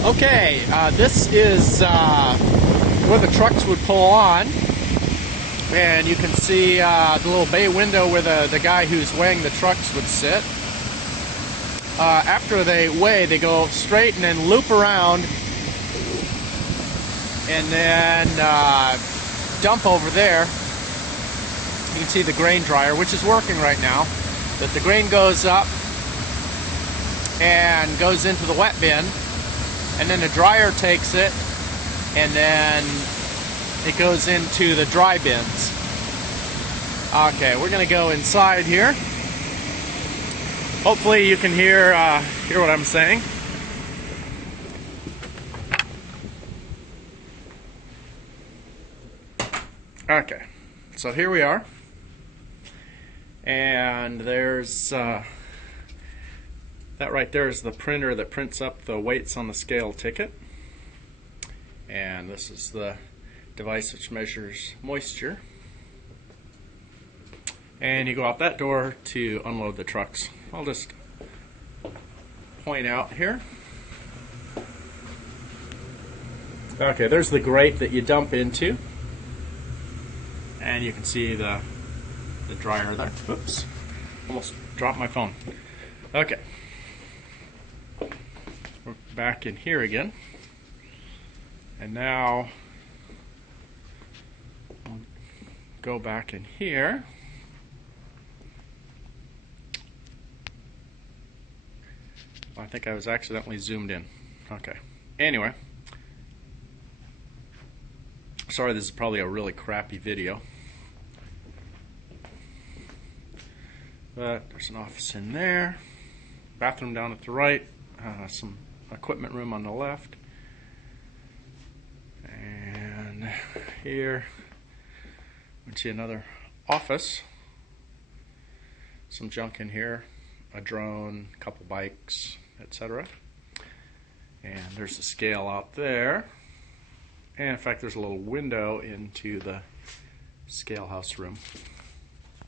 Okay, this is where the trucks would pull on, and you can see the little bay window where the guy who's weighing the trucks would sit. After they weigh, they go straight and then loop around and then dump over there. You can see the grain dryer, which is working right now, but the grain goes up and goes into the wet bin, and then the dryer takes it and then it goes into the dry bins. Okay, we're gonna go inside here. Hopefully you can hear what I'm saying. Okay, so here we are, and there's that right there is the printer that prints up the weights on the scale ticket, and this is the device which measures moisture, and you go out that door to unload the trucks. I'll just point out here. Okay, there's the grate that you dump into, and you can see the dryer there. Oops, almost dropped my phone. Okay, we're back in here again, and now we'll go back in here. I think I was accidentally zoomed in. Okay, anyway, sorry, this is probably a really crappy video, but there's an office in there, bathroom down at the right, some equipment room on the left, and here we see another office, some junk in here, a drone, a couple bikes, etc. And there's a scale out there, and in fact there's a little window into the scale house room.